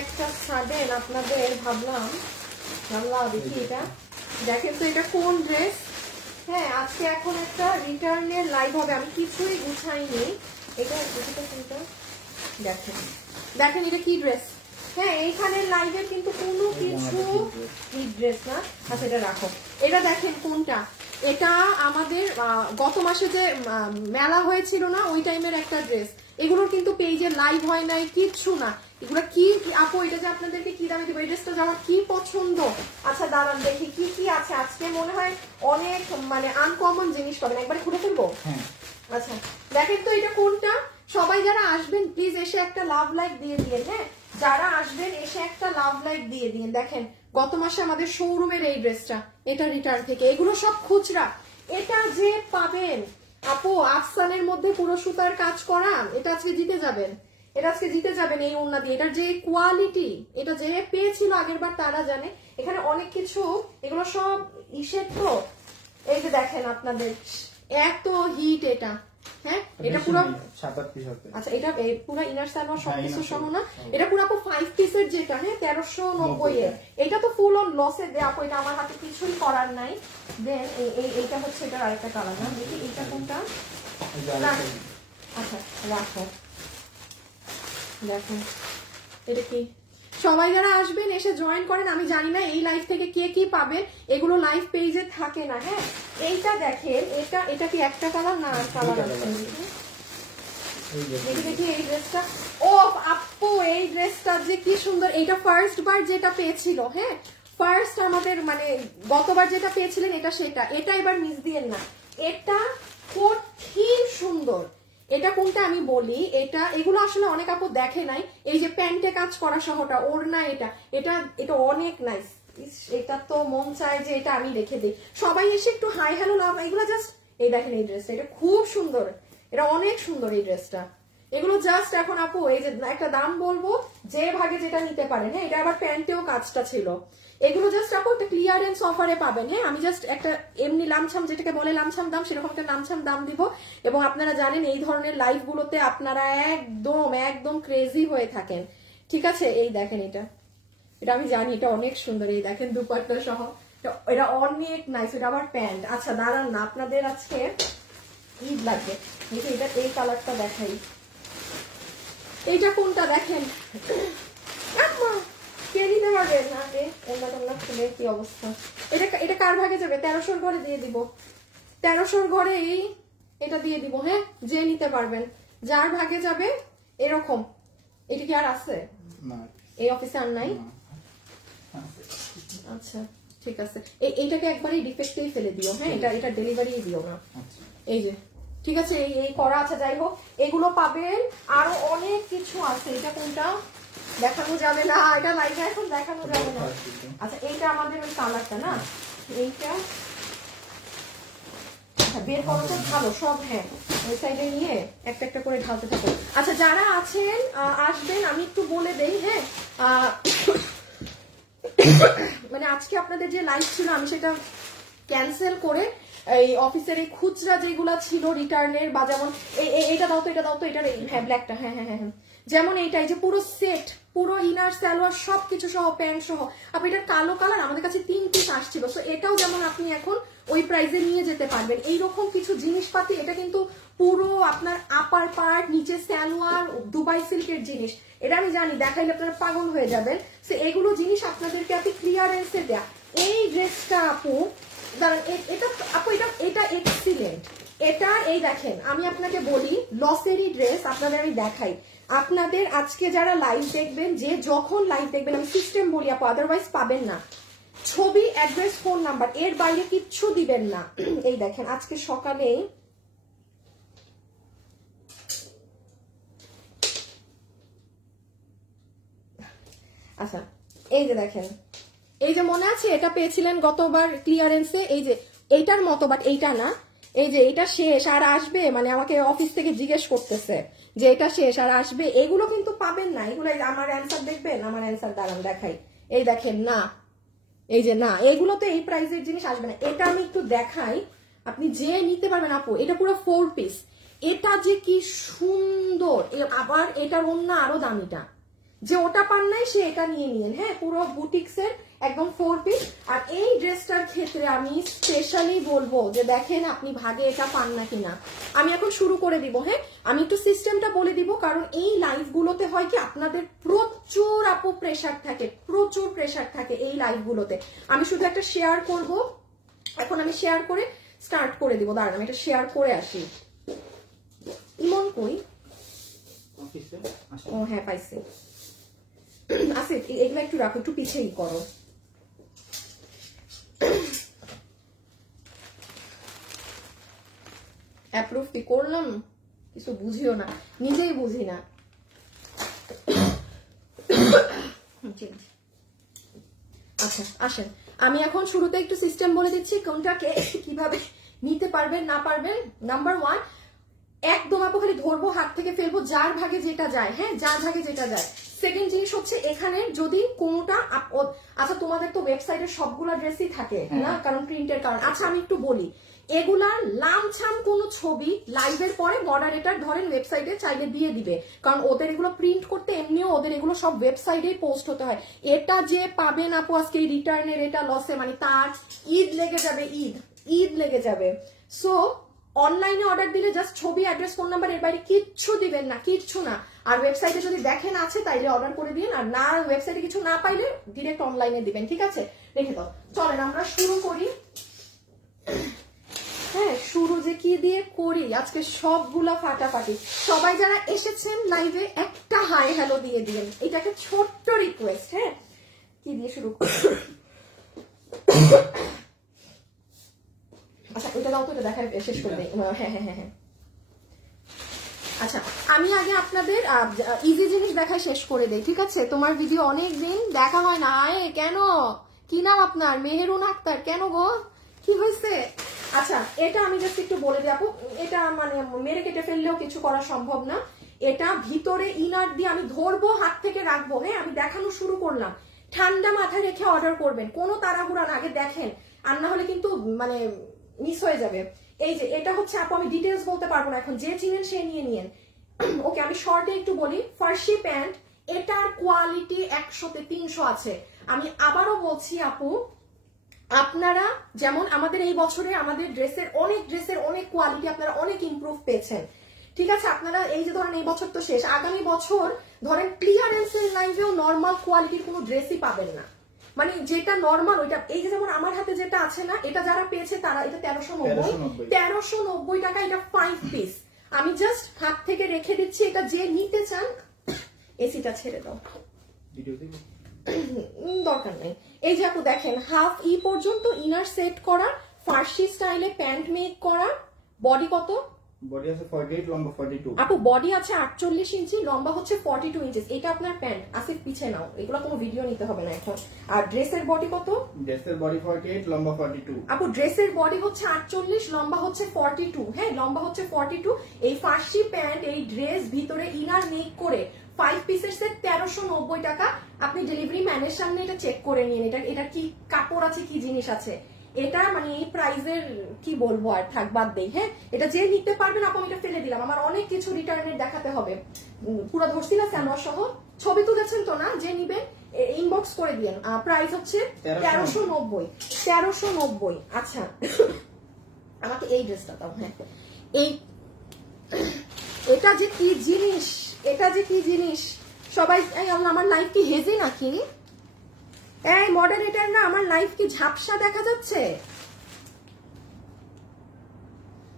একটা সাডেন আপনাদের ভাবলাম দেখি এটা দেখেন তো এটা কোন ড্রেস। হ্যাঁ আজকে এখন একটা রিটার্নের লাইভ হবে, আমি কিছুই গুছাইনি। এটা কোনটা দেখেন, দেখেন এটা কি ড্রেস। হ্যাঁ এইখানে লাইভে কিন্তু কোনো কিছু হিট ড্রেস না। আচ্ছা এটা রাখো। এটা দেখেন কোনটা, এটা আমাদের গত মাসে যে মেলা হয়েছিল না ওই টাইমের একটা ড্রেস। এগুলোর কিন্তু পেজে লাইভ হয় নাই কিচ্ছু না। এগুলো কি আপু, এটা যে আপনাদেরকে কি দামে দিব, এই ড্রেসটা যে আমার কি পছন্দ। আচ্ছা দাঁড়ান দেখি কি কি আছে আজকে, মনে হয় অনেক মানে আনকমন জিনিস পাবেন। একবারে খুলে ফেলবো। আচ্ছা দেখেন তো এটা কোনটা। সবাই যারা আসবেন প্লিজ এসে একটা লাভ লাইক দিয়ে দিয়ে। হ্যাঁ যারা আসবেন এসে একটা লাভ লাইক দিয়ে দিন। দেখেন গত মাসে আমাদের শোরুমের এই ড্রেসটা, এটা রিটার্ন থেকে, এগুলো সব খুচরা। এটা যে পাবেন আপু আফসানের মধ্যে পুরো সুতার কাজ করা, এটা আজকে জিতে যাবেন। এটা আজকে জিতে যাবেন এই ওড়না দিয়ে। এটার যে কোয়ালিটি, এটা যে পেয়েছিল আগের বার তারা জানে। এখানে অনেক কিছু, এগুলো সব ইসের তো। এই যে দেখেন আপনাদের এত হিট এটা। হ্যাঁ এটা পুরো 7-8 পিস হবে। আচ্ছা এটা পুরো ইনার সালোয়ার সবকিছু সহ না, এটা পুরো আপু 5 পিসের যেটা। হ্যাঁ 1390 এর। এটা তো ফুল অন লসে দেয়া আপু, এটা আমার হাতে কিছুই করার নাই। দেন এইটা হচ্ছে এটার আরেকটা কালার না, দেখি এইটা কোনটা। আচ্ছা রাখো। দেখো এটা কি, সবাই যারা আসবেন এসে জয়েন করেন। আমি জানি না এই লাইভ থেকে কে কি পাবেন, এগুলো লাইভ পেজে থাকে না। হ্যাঁ এইটা দেখেন, এটা কি একটা কালার না কালার আছে। দেখি দেখি এই ড্রেসটা, ও আপু এই ড্রেসটা যে কি সুন্দর। এটা ফার্স্ট বার যেটা পেয়েছিল, হ্যাঁ ফার্স্ট আমাদের মানে গতবার যেটা পেয়েছিলেন এটা সেটা, এটা এবার মিস দিয়েন না। এটা কঠিন সুন্দর। এটা কোনটা আমি বলি, এটা এগুলো আসলে অনেক আপু দেখে নাই। এই যে প্যান্টে কাজ করা সহটা ওড়না, এটা এটা এটা অনেক নাইস। এটা তো মন চায় যে এটা আমি রেখে দিই। সবাই এসে একটু হাই হ্যালো লাভ, এগুলো জাস্ট এই দেখেন এই ড্রেসটা, এটা খুব সুন্দর, এটা অনেক সুন্দর এই ড্রেসটা। এগুলো জাস্ট এখন আপু এই যে একটা দাম বলবো, যে ভাগে যেটা নিতে পারেন। হ্যাঁ এটা আবার প্যান্টেও কাজটা ছিল। এগুলো জাস্ট আপু একটা ক্লিয়ারেন্স অফারে পাবেন। হ্যাঁ আমি জাস্ট একটা এমনি লামছাম, যেটাকে বলে লামছাম দাম, সেরকম একটা লামছাম দাম দিব। এবং আপনারা জানেন এই ধরনের লাইভ গুলোতে আপনারা একদম একদম ক্রেজি হয়ে থাকেন। ঠিক আছে এই দেখেন এটা, এটা আমি জানি এটা অনেক সুন্দর। এই দেখেন দুপাট্টা সহ, এটা অনেক নাইস। এটা আবার প্যান্ট। আচ্ছা দাঁড়ান না, আপনাদের আজকে ঈদ লাগবে। এটা এই কালারটা দেখাই। এইটা কোনটা দেখেন, কে নিতে পারবেন না রে, অন্য খুলে কি অবস্থা। এটা এটা কার ভাগে যাবে, 1300 ঘরে দিয়ে দিব। 1300 ঘরে এই এটা দিয়ে দিব। হ্যাঁ যে নিতে পারবেন, যার ভাগে যাবে এরকম। এটা কি আর আছে এই অফিসে আর নাই? আচ্ছা ঠিক আছে, এইটাকে একবারই ডিফেক্টেই ফেলে দিও। হ্যাঁ এটা ডেলিভারি দিও না। এই যে ঠিক আছে এই করা আছে। যাই হোক এগুলো পাবেন, আরো অনেক কিছু আছে। এটা কোনটা দেখানো যাবে না, এটা লাইভে এখন দেখানো যাবে না। আচ্ছা এইটা আমাদের ওই কালারটা না, এইটা বের করো তো ভালো সব। হ্যাঁ ওই সাইডে নিয়ে একটা একটা করে ঢালতে থাকো। আচ্ছা যারা আছেন আসবেন, আমি একটু বলে দেই। হ্যাঁ মানে আজকে আপনাদের যে লাইভ ছিল আমি সেটা ক্যান্সেল করে এই অফিসের এই খুচরা যেগুলা ছিল রিটার্নের, বা যেমন এইটা দাও তো, এটা দাও তো, এটা হ্যাঁ ব্ল্যাকটা, হ্যাঁ হ্যাঁ হ্যাঁ যেমন এইটাই যে পুরো সেট, পুরো ইনার সালোয়ার সবকিছু সহ, প্যান্ট সহ। আপনি এটা কালো কালার আমাদের কাছে 3 পিস আসছিল, সো এটাও যেমন আপনি এখন ওই প্রাইসে নিয়ে যেতে পারবেন। এইরকম কিছু জিনিসপাতি, এটা কিন্তু পুরো আপনার আপার পার্ট, নিচে সালোয়ার, দুবাই সিল্কের জিনিস। এটা আমি জানি দেখাইলে আপনারা পাগল হয়ে যাবেন। সো এগুলো জিনিস আপনাদেরকে আপনি ক্লিয়ারেন্সে দেয়া। এই ড্রেসটা আপু দাঁড়ান, এটা আপু এটা এক্সিলেন্ট। এটা এই দেখেন আমি আপনাকে বলি লসেরই ড্রেস আপনাদের আমি দেখাই। আপনাদের আজকে যারা লাইভ দেখবেন, যে যখন লাইভ দেখবেন, আমি সিস্টেম বলি আপু, আদারওয়াইজ পাবেন না। ছবি, অ্যাড্রেস, ফোন নাম্বার, এর বাইরে কিচ্ছু দিবেন না। এই দেখেন আজকে সকালে আচ্ছা এই যে দেখেন, এই যে মনে আছে এটা পেয়েছিলেন গতবার ক্লিয়ারেন্সে, এই যে এইটার মতো, বাট এইটা না। এই যে এটা শেষ আর আসবে, মানে আমাকে অফিস থেকে জিজ্ঞেস করতেছে যে এটা শেষ আর আসবে। এগুলো কিন্তু পাবেন না। এগুলো আমার অ্যান্সার দেখবেন, আমার অ্যান্সার দাঁড়ান দেখাই। এই দেখেন না, এই যে না, এগুলো তো এই প্রাইসের জিনিস আসবে না। এটা আমি একটু দেখাই, আপনি যে নিতে পারবেন আপু। এটা পুরো 4 পিস, এটা যে কি সুন্দর। আবার এটার অন্য আরো দামিটা, যে ওটা পান নাই সে এটা নিয়ে নিয়েন। হ্যাঁ, পুরো বুটিক্সের একদম 4 পিস। আর এই ড্রেসটার ক্ষেত্রে আমি স্পেশালি বলবো যে দেখেন আপনি ভাগে এটা পান না কিনা। আমি এখন শুরু করে দিব। হ্যাঁ, আমি একটু সিস্টেমটা বলে দিব, কারণ এই লাইভগুলোতে হয় কি আপনাদের প্রচুর আপু প্রেশার থাকে, প্রচুর প্রেশার থাকে এই লাইভগুলোতে। আমি শুধু একটা শেয়ার করব, এখন আমি শেয়ার করে স্টার্ট করে দিব। দাঁড়ান আমি এটা শেয়ার করে আসি। ইমন কই? ও হ্যাঁ পাইছি। আচ্ছা এগুলো একটু রাখো, একটু পিছিয়েই করো। অ্যাপ্রুভ কি করলাম? কিছু বুঝিও না, নিজেই বুঝি না। আচ্ছা আসেন, আমি এখন শুরুতে একটু সিস্টেম বলে দিচ্ছি কোনটাকে কিভাবে নিতে পারবেন না পারবেন। নাম্বার 1, একদম আপু খালি ধরবো, হাত থেকে ফেলবো, যার ভাগে যেটা যায়। হ্যাঁ, যার ভাগে যেটা যায়। সেকেন্ড জিনিস হচ্ছে এখানে যদি কোনোটা, আচ্ছা তোমাদের তো ওয়েবসাইটের সবগুলা ড্রেসই থাকে না, কারণ প্রিন্টের কারণ। আচ্ছা আমি একটু বলি, এগুলার লামছাম কোনো ছবি লাইভের পরে মডারেটর ধরেন ওয়েবসাইটে চাইলে দিয়ে দিবে, কারণ ওদের এগুলো প্রিন্ট করতে এমনিও ওদের এগুলো সব ওয়েবসাইটেই পোস্ট হতে হয়। এটা যে পাবেন আপু আজকে রিটার্নের এটা লসে, মানে তার ঈদ লেগে যাবে, ঈদ লেগে যাবে। সো অনলাইনে অর্ডার দিলে জাস্ট ছবি, অ্যাড্রেস, ফোন নাম্বার, এর বাইরে কিচ্ছু দিবেন না, কিচ্ছু না। আর ওয়েবসাইটে যদি দেখেন আছে তাইলে অর্ডার করে দিন, আর না ওয়েবসাইটে কিছু না পাইলে ডিরেক্ট অনলাইনে দিবেন। ঠিক আছে, রেখে দাও। চলেন আমরা শুরু করি। হ্যাঁ, শুরু যে কি দিয়ে করি আজকে সবগুলা ফাটাফাটি। সবাই যারা এসেছেন লাইভে একটা হাই হ্যালো দিয়ে দিবেন, এটা একটা ছোট্ট রিকোয়েস্ট। হ্যাঁ, কি দিয়ে শুরু করি? আচ্ছা ওইটা দাও তো, এটা দেখা শেষ করে দেয়। হ্যাঁ হ্যাঁ হ্যাঁ হ্যাঁ। আচ্ছা আমি আগে আপনাদের ইজি জিনিস দেখায় শেষ করে দেই, ঠিক আছে? তোমার ভিডিও অনেক দিন দেখা হয় না। আয় কেন, কি নাম আপনার? মেহেরুন আক্তার। কেন গো, কি হয়েছে? আচ্ছা এটা আমি জাস্ট একটু বলে দিই আপু, এটা মানে মেরে কেটে ফেললেও কিছু করা সম্ভব না। এটা ভিতরে ইনার দিয়ে আমি ধরবো, হাত থেকে রাখবো। হ্যাঁ, আমি দেখানো শুরু করলাম। ঠান্ডা মাথায় রেখে অর্ডার করবেন, কোনো তাড়াহুড়া না, আগে দেখেন, আর না হলে কিন্তু মানে মিস হয়ে যাবে। এই যে এটা হচ্ছে আপু, আমি ডিটেলস বলতে পারবো না এখন, যে চিনেন সে নিয়ে নিয়েন। ওকে, আমি শর্টে একটু বলি। ফার্সি প্যান্ট, এটার কোয়ালিটি 100-তে 300 আছে। আমি আবারও বলছি আপু, আপনারা যেমন আমাদের এই বছরে আমাদের ড্রেসের অনেক কোয়ালিটি আপনারা অনেক ইমপ্রুভ পেয়েছেন। ঠিক আছে, আপনারা এই যে ধরেন এই বছর তো শেষ, আগামী বছর ধরেন ক্লিয়ারেন্সের লাইভেও নর্মাল কোয়ালিটির কোনো ড্রেসই পাবেন না। মানে যেটা নর্মাল ওইটা, এই যে যেমন আমার হাতে যেটা আছে না, এটা যারা পেয়েছে তারা, এটা 1390 টাকা, এটা 5 পিস। আমি জাস্ট হাত থেকে রেখে দিচ্ছি, এটা যে নিতে চান, এসিটা ছেড়ে দাও, দরকার নেই। এই যে আপু দেখেন, হাফ পর্যন্ত ইনার সেট করা, ফার্সি স্টাইলে প্যান্ট মেক করা। বডি কত? বডি আছে 48, লম্বা 42 আপু বডি আছে 48 ইঞ্চি, লম্বা হচ্ছে 42 ইঞ্চি। এটা আপনার প্যান্ট। আসিফ পিছে নাও, এগুলো কোনো ভিডিও নিতে হবে না এখন। আর ড্রেসের বডি কত? ড্রেসের বডি 48, লম্বা 42। আপু ড্রেসের বডি হচ্ছে 48, লম্বা হচ্ছে 42। হ্যাঁ, লম্বা হচ্ছে 42। এই ফার্সি প্যান্ট, এই ড্রেস ভিতরে ইনার মেক করে 5 পিসের সেট 1390 টাকা। আপনি ডেলিভারি ম্যানের সামনে এটা চেক করে নিন, এটা কি কাপড় আছে, কি জিনিস আছে। এটা মানে এই প্রাইজের কি বলবো, আর থাক বাদ দেই। হ্যাঁ, এটা যে নিতে পারবেন আপু, আমি এটা ফেলে দিলাম, আমার অনেক কিছু রিটার্নের দেখাতে হবে। পুরো ধরছি না স্যানোয়ার সহ, ছবি তুলেছেন তো না, যে নিবেন ইনবক্স করে দিয়েন। প্রাইস হচ্ছে 1390। আচ্ছা আমাকে এই ড্রেসটা দাও। হ্যাঁ, এটা যে কি জিনিস, এটা যে কি জিনিস। সবাই আমার লাইফ কি হেজি নাকি? এই মডারেটর না, আমার লাইফ কি ঝাপসা দেখা যাচ্ছে?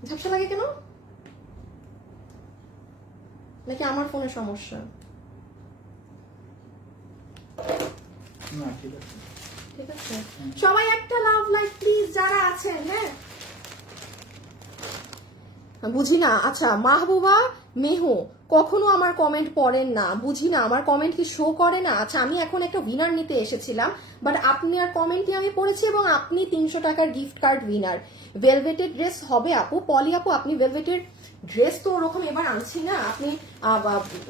ঝাপসা লাগে কেন? নাকি আমার ফোনের সমস্যা? না ঠিক আছে, ঠিক আছে, সবাই একটা লাভ লাইক প্লিজ যারা আছেন। হ্যাঁ, বুঝি না। আচ্ছা মাহবুবা মেহু, কখনো আমার কমেন্ট পড়েন না, বুঝি না, আমার কমেন্ট কি শো করে না? আচ্ছা আমি এখন একটা উইনার নিতে এসেছিলাম, বাট আপনি আর কমেন্টই আমি পড়েছি, এবং আপনি 300 টাকার গিফট কার্ড উইনার। ভেলভেটের ড্রেস হবে আপু, পলি আপু আপনি ভেলভেটের ড্রেস তো ওরকম এবার আনছি না, আপনি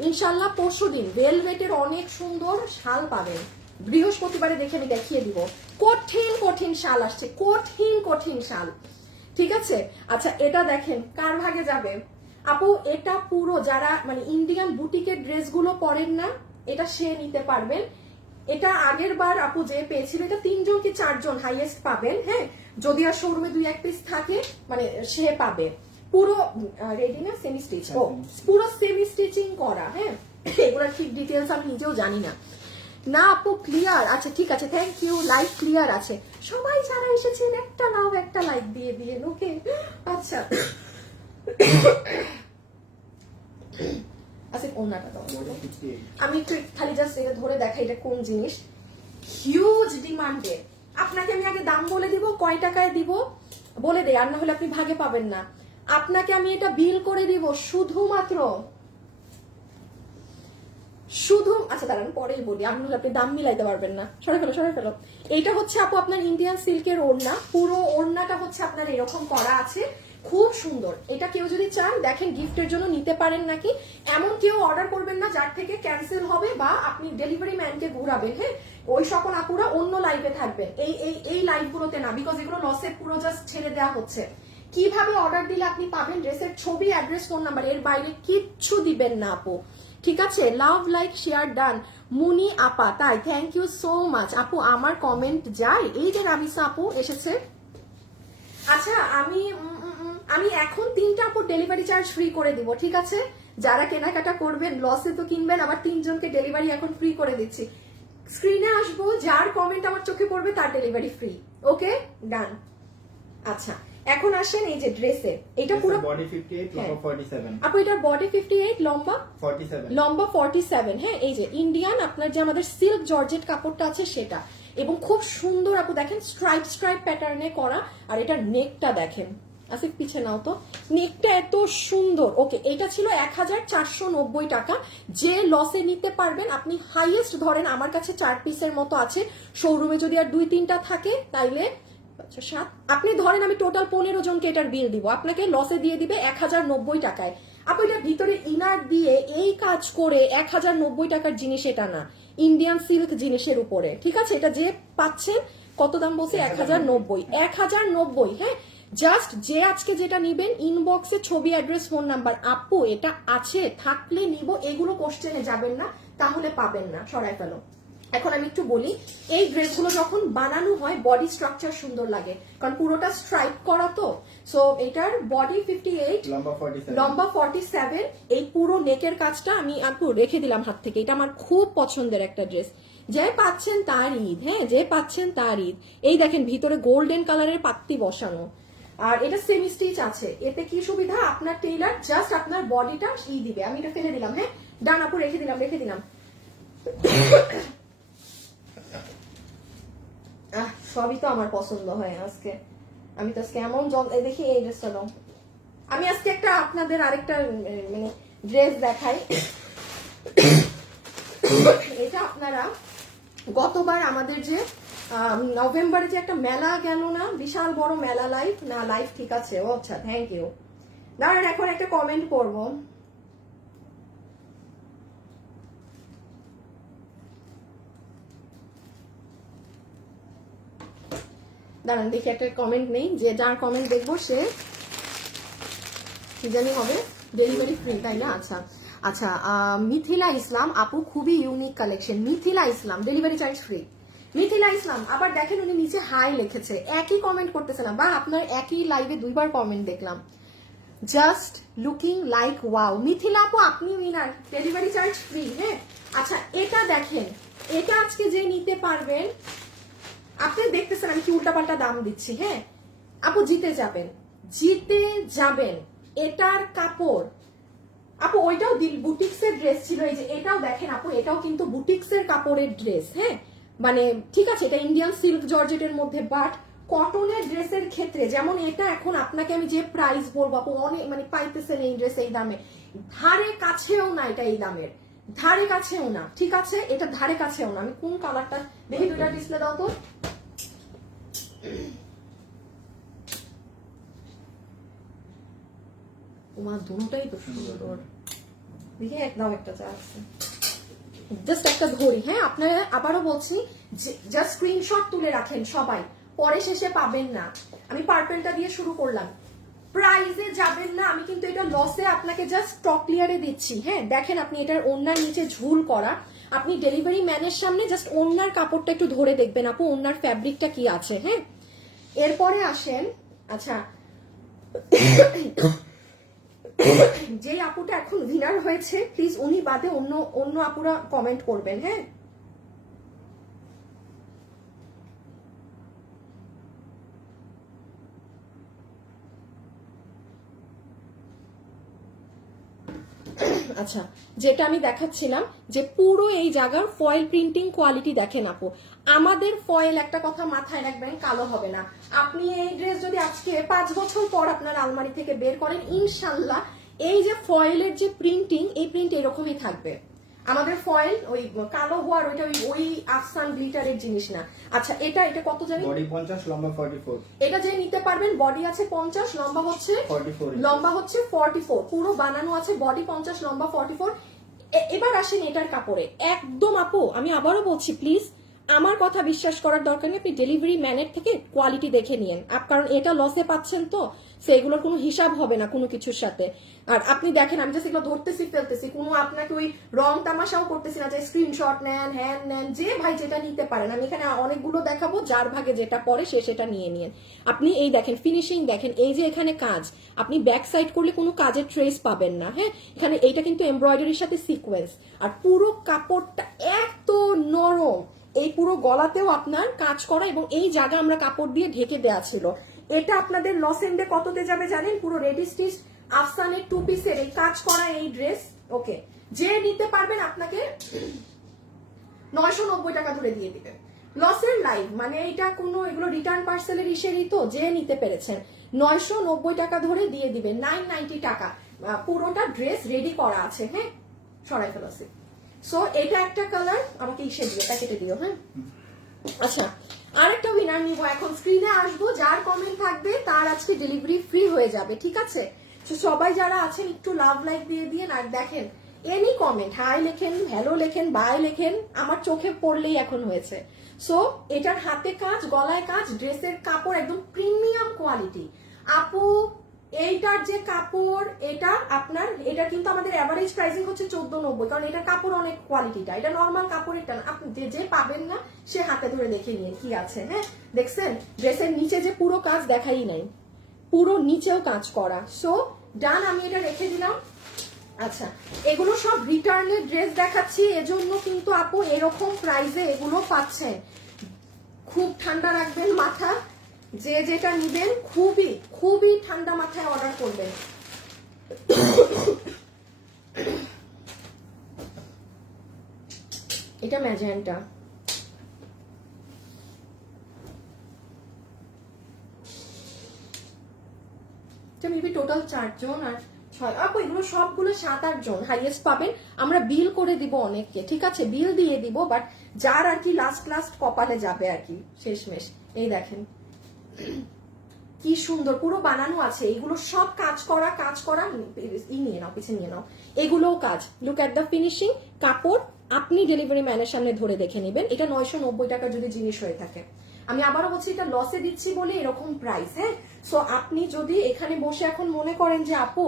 ইনশাল্লাহ পরশুদিন ভেলভেটের অনেক সুন্দর শাল পাবেন। বৃহস্পতিবারে দেখে আমি দেখিয়ে দিব, কঠিন কঠিন শাল আসছে, কঠিন কঠিন শাল। ঠিক আছে, আচ্ছা এটা দেখেন কার ভাগে যাবে আপু। এটা পুরো যারা মানে ইন্ডিয়ান বুটিকের ড্রেসগুলো পরেন না, এটা সে নিতে পারবেন। এটা আগের বার আপু যে পেয়েছিল, এটা 3 জন কি 4 জন হাইয়েস্ট পাবেন। হ্যাঁ, যদি আর শোরুমে 2-1 পিস থাকে মানে সে পাবে। পুরো রেডি না সেমি স্টিচ? ও পুরো সেমি স্টিচিং করা। হ্যাঁ, এগুলোর ঠিক ডিটেলস আমি নিজেও জানি না। না আপু ক্লিয়ার, আচ্ছা ঠিক আছে, থ্যাংক ইউ। লাইভ ক্লিয়ার আছে। সবাই যারা এসেছেন একটা লাভ একটা লাইক দিয়ে দিয়ে ওকে। আচ্ছা আচ্ছা ওনাটা দাও। আমি একটু খালি জাস্ট এটা ধরে দেখাই এটা কোন জিনিস। হিউজ ডিমান্ডে। আপনাকে আমি আগে দাম বলে দিব, কয় টাকায় দিব বলে দেই, আর না হলে আপনি ভাগে পাবেন না। আপনাকে আমি এটা বিল করে দিব শুধুমাত্র আচ্ছা দাঁড়ান পরেই বলি, আপনি দাম মিলাইতে পারবেন না। সরে ফেলো। এইটা হচ্ছে আপু আপনার ইন্ডিয়ান সিল্কের ওড়না। পুরো ওড়নাটা হচ্ছে আপনার এরকম করা আছে, খুব সুন্দর। এটা কেউ যদি চান দেখেন গিফটের জন্য নিতে পারেন নাকি। এমন কেউ অর্ডার করবেন না যার থেকে ক্যান্সেল হবে বা আপনি ডেলিভারি ম্যানকে ঘুরাবেন। হ্যাঁ, ওই সকল আপুরা অন্য লাইভে থাকবেন, এই লাইভগুলোতে না, বিকজ এগুলো লসে পুরো জাস্ট ছেড়ে দেওয়া হচ্ছে। কিভাবে অর্ডার দিলে আপনি পাবেন ড্রেসের ছবি, অ্যাড্রেস, ফোন নাম্বার, এর বাইরে কিচ্ছু দিবেন না আপু। ঠিক আছে, লাভ লাইক শেয়ার ডান। মুনি আপা, তাই থ্যাংক ইউ সো মাচ আপু। আমার কমেন্ট যায়, এই যে রামিসা আপু এসেছে। আচ্ছা আমি এখন 3টা আপু ডেলিভারি চার্জ ফ্রি করে দিব, ঠিক আছে? যারা কেনাকাটা করবেন, লসে তো কিনবেন, আবার 3 জনকে ডেলিভারি এখন ফ্রি করে দিচ্ছি। স্ক্রিনে আসবো, যার কমেন্ট আমার চোখে পড়বে তার ডেলিভারি ফ্রি। ওকে ডান। আচ্ছা এখন আসেন এই যে ড্রেসে, এটা পুরো বডি 58 লম্বা 47 আপু, এটার বডি 58 লম্বা 47। হ্যাঁ, এই যে ইন্ডিয়ান আপনার যে আমাদের সিল্ক জর্জেট কাপড়টা আছে সেটা, এবং খুব সুন্দর আপু দেখেন স্ট্রাইপ প্যাটার্নে করা। আর এটার নেকটা দেখেন, আসিফ পিছে নাও তো, নেকটা এত সুন্দর। ওকে, এটা ছিল 1490 টাকা। যে লসে নিতে পারবেন আপনি, হাইয়েস্ট ধরেন আমার কাছে 4 পিসের মতো আছে, শোরুমে যদি আর 2-3টা থাকে তাইলে 7, আপনি ধরেন আমি টোটাল 15 জনকে এটার বিল দিব, আপনাকে লসে দিয়ে দিবে 1090 টাকায়। আপনি এটার ভিতরে ইনার দিয়ে এই কাজ করে 1090 টাকার জিনিস এটা না, ইন্ডিয়ান সিল্ক জিনিসের উপরে। ঠিক আছে, এটা যে পাচ্ছেন কত দাম বলছে? 1090। হ্যাঁ, জাস্ট যে আজকে যেটা নিবেন ইনবক্সে ছবি, অ্যাড্রেস, ফোন নাম্বার, আপু এটা আছে থাকলে নিব, এগুলো কোশ্চেনে যাবেন না, তাহলে পাবেন না, সরাই ফেলো। এখন আমি একটু বলি, এই ড্রেসগুলো যখন বানানো হয় বডি স্ট্রাকচার সুন্দর লাগে, কারণ পুরোটা স্ট্রাইপ করা তো। সো এটার বডি 58, লম্বা 47। এই পুরো নেকের কাজটা আমি আপু রেখে দিলাম হাত থেকে, এটা আমার খুব পছন্দের একটা ড্রেস। যে পাচ্ছেন তার ঈদ, হ্যাঁ যে পাচ্ছেন তার ঈদ। এই দেখেন ভিতরে গোল্ডেন কালারের পাত্তি বসানো, আর এটা সেমি স্টিচ আছে। এতে কি সুবিধা, আপনার টেইলার জাস্ট আপনার বডিটা দিবে। আমি এটা ফেলে দিলাম। হ্যাঁ ডান আপু, রেখে দিলাম। সবই তো আমার পছন্দ হয় আজকে। আমি তো আজকে এমন দেখি, এই ড্রেসটা দাও। আমি আজকে একটা আপনাদের আরেকটা মানে ড্রেস দেখাই। এটা আপনারা গতবার আমাদের যে নভেম্বরে যে একটা মেলা গেল না, বিশাল বড় মেলা, লাইভ ঠিক আছে। ও আচ্ছা, থ্যাংক ইউ। দাঁড়ান এখন একটা কমেন্ট করবো। দাঁড়ান দেখি একটা কমেন্ট নেই, যে যার কমেন্ট দেখবো সে কি জানি হবে, ডেলিভারি ফ্রি, তাই না? আচ্ছা মিথিলা ইসলাম আপু, খুবই ইউনিক কালেকশন। মিথিলা ইসলাম, ডেলিভারি চার্জ ফ্রি। মিথিলা ইসলাম, আবার দেখেন উনি নিচে হাই লিখেছে, একই কমেন্ট করতেছে না, বা আপনার একই লাইভে 2বার কমেন্ট দেখলাম। Just looking like wow. Mithila আপু আপনি উইনার, ডেলিভারি চার্জ ফ্রি। হ্যাঁ আচ্ছা, এটা দেখেন, এটা আজকে যে নিতে পারবেন, আপনি দেখতেছেন আমি কি উল্টাপাল্টা দাম দিচ্ছি। হ্যাঁ আপু জিতে যাবেন। এটার কাপড় আপু, ওইটাও বুটিক্সের ড্রেস ছিল, এই যে এটাও দেখেন আপু, এটাও কিন্তু বুটিক্সের কাপড়ের ড্রেস। হ্যাঁ মানে ঠিক আছে, এটা ইন্ডিয়ান সিল্ক জর্জেটের মধ্যে, বাট কটনের ড্রেসের ক্ষেত্রে যেমন এটা এখন আপনাকে আমি যে প্রাইস বলবো আপু, অনেক মানে পাইতেছেন এই ড্রেস এই দামে, ধারে কাছেও না, এটা এই দামের ধারে কাছেও না। ঠিক আছে, এটা ধারে কাছেও না। আমি কোন কালারটা দেখি, 2টা ডিসপ্লে দাও তো। তোমার দুটোটাই তো সুন্দর, দেখি একদম একটা চা আছে, জাস্ট একটা ধরি। হ্যাঁ আপনারা আবারও বলছি, জাস্ট স্ক্রিনশট তুলে রাখেন সবাই, পরে শেষে পাবেন না। আমি পার্পেলটা দিয়ে শুরু করলাম, প্রাইজে যাবেন না, আমি কিন্তু এটা লসে আপনাকে জাস্ট স্টক ক্লিয়ারে দিচ্ছি। হ্যাঁ দেখেন আপনি, এটার ওড়নার নিচে ঝুল করা, আপনি ডেলিভারি ম্যানের সামনে জাস্ট ওনার কাপড়টা একটু ধরে দেখবেন আপু ওনার ফ্যাব্রিকটা কি আছে। হ্যাঁ, এরপরে আসেন, আচ্ছা যে আপুটা এখন উইনার হয়েছে প্লিজ উনি বাদে অন্য অন্য আপুরা কমেন্ট করবেন। হ্যাঁ, আচ্ছা যেটা আমি দেখাচ্ছিলাম যে পুরো এই জায়গার ফয়েল প্রিন্টিং কোয়ালিটি দেখেন আপু, আমাদের ফয়েল একটা কথা মাথায় রাখবেন কালো হবে না। আপনি এই ড্রেস যদি আজকে 5 বছর পর আপনার আলমারি থেকে বের করেন ইনশাল্লাহ এই যে ফয়েলের যে প্রিন্টিং এই প্রিন্ট এরকমই থাকবে। আমাদের ফয়েল ওই কালো হওয়ার ওইটা ওই আফসান গ্লিটারের জিনিস না। আচ্ছা এটা এটা কত জানি বডি 50 লম্বা 44 এটা যে নিতে পারবেন বডি আছে 50 লম্বা হচ্ছে 44 লম্বা হচ্ছে 44 পুরো বানানো আছে বডি 50 লম্বা 44। এবার আসেন এটার কাপড়ে একদম আপু আমি আবারও বলছি প্লিজ আমার কথা বিশ্বাস করার দরকার নেই, আপনি ডেলিভারি ম্যানের থেকে কোয়ালিটি দেখে নিয়েন কারণ এটা লসে পাচ্ছেন তো সেগুলোর কোনো হিসাব হবে না কোনো কিছুর সাথে। আর আপনি দেখেন আমি জাস্ট এগুলো ধরতেছি ফেলতেছি, কোনো আপনাকে ওই রং তামাশাও করতেছি না যে স্ক্রিনশট নেন হ্যান নেন, যে ভাই যেটা নিতে পারেন। আমি এখানে অনেকগুলো দেখাবো, যার ভাগে যেটা পড়ে সে সেটা নিয়ে নিন। আপনি এই দেখেন ফিনিশিং দেখেন, এই যে এখানে কাজ আপনি ব্যাক সাইড করলে কোনো কাজের ট্রেস পাবেন না। হ্যাঁ, এখানে এইটা কিন্তু এমব্রয়ডারির সাথে সিকোয়েন্স, আর পুরো কাপড়টা এত নরম, এই পুরো গলাতেও আপনার কাজ করা এবং এই জায়গা আমরা কাপড় দিয়ে ঢেকে দেওয়া ছিল। এটা আপনাদের লস এন্ডে কততে যাবে জানেন? পুরো রেডি স্টিচ আফসানের 2 পিসের এই কাজ করা এই ড্রেস ওকে যে নিতে পারবেন আপনাকে 990 টাকা ধরে দিয়ে দিবেন। লসের লাইভ মানে এটা কোনো এগুলো রিটার্ন পার্সেলের ইসেরই তো, যে নিতে পেরেছেন 990 টাকা ধরে দিয়ে দিবেন 990 টাকা। পুরোটা ড্রেস রেডি করা আছে। হ্যাঁ, সরাই ফেলছি। সো এটা একটা কালার, আমাকে ইসে দিও প্যাকেটে দিও। হ্যাঁ, আচ্ছা আরেকটা উইনার নিব এখন, স্ক্রিনে আসবো, যার কমেন্ট থাকবে তার আজকে ডেলিভারি ফ্রি হয়ে যাবে। ঠিক আছে, সবাই যারা আছেন একটু লাভ লাইক দিয়ে দিয়ে আর দেখেন এনি কমেন্ট হাই লেখেন হ্যালো লেখেন বাই লেখেন, আমার চোখে পড়লেই এখন হয়েছে। সো এটার হাতে কাজ গলায় কাজ, ড্রেসের কাপড় একদম প্রিমিয়াম কোয়ালিটি আপু। এইটার যে কাপড় এটা আপনার এটা কিন্তু আমাদের এভারেজ প্রাইসিং হচ্ছে 1490, কারণ এটা কাপড় অনেক কোয়ালিটিটা, এটা নর্মাল কাপড়েরটা না। আপনি যে পাবেন না সে হাতে ধরে দেখে নিন কি আছে। হ্যাঁ, দেখছেন ড্রেসের নিচে যে পুরো কাজ দেখাই নাই, পুরো নিচেও কাজ করা। সো ডান, আমি এটা রেখে দিলাম। আচ্ছা এগুলো সব রিটার্নের ড্রেস দেখাচ্ছি এজন্য কিন্তু আপু এরকম প্রাইসে এগুলো পাচ্ছেন। খুব ঠান্ডা রাখবেন মাথা, যে যেটা নিবেন খুবই খুবই ঠান্ডা মাথায় অর্ডার করবেন। এটা ম্যাজেন্টা, মেবি টোটাল 4 জন আর 6 আপু এগুলো সবগুলো 7-8 জন হাইয়েস্ট পাবেন। আমরা বিল করে দিব অনেককে, ঠিক আছে বিল দিয়ে দিব, বাট যার আর কি লাস্ট কপালে যাবে আর কি শেষমেশ। এই দেখেন কি সুন্দর পুরো বানানো আছে, এগুলো সব কাজ করা নিয়ে নাও পিছিয়ে নিয়ে নাও, এগুলোও কাজ। লুক এট দ্য ফিনিশিং, কাপড় আপনি ডেলিভারি ম্যানের সামনে ধরে দেখে নেবেন। এটা 990 টাকার যদি জিনিস হয়ে থাকে, আমি আবারও বলছি এটা লসে দিচ্ছি বলে এরকম প্রাইস। হ্যাঁ, সো আপনি যদি এখানে বসে এখন মনে করেন যে আপু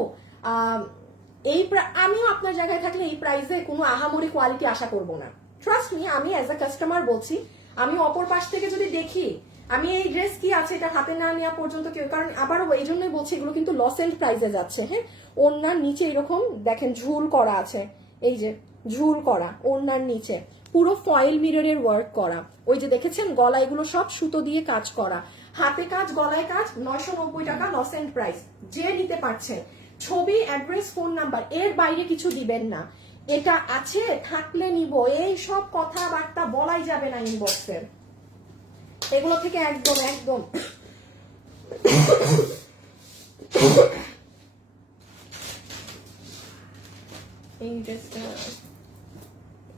এই আমিও আপনার জায়গায় থাকলে এই প্রাইসে কোনো আহামরি কোয়ালিটি আশা করব না। ট্রাস্ট মি, আমি অ্যাজ আ কাস্টমার বলছি, আমি অপর পাশ থেকে যদি দেখি আমি এই ড্রেস কি আছে এটা হাতে না নেওয়া পর্যন্ত কেউ, কারণ আবারও এই জন্যই বলছি এগুলো কিন্তু লস এন্ড প্রাইসে যাচ্ছে। হ্যাঁ, ওড়নার নিচে এরকম দেখেন ঝুল করা আছে, এই যে ঝুল করা ওড়নার নিচে পুরো ফয়েল মিররের ওয়ার্ক করা, ওই যে দেখেছেন গলা এগুলো সব সুতো দিয়ে কাজ করা, হাতে কাজ গলায় কাজ, 990 টাকা লস এন্ড প্রাইস। যে নিতে পারছেন ছবি অ্যাড্রেস ফোন নাম্বার, এর বাইরে কিছু দিবেন না। এটা আছে থাকলে নিব এই সব কথাবার্তা বলাই যাবে না ইনবক্সের, এগুলো থেকে একদম একদম এই ড্রেসটা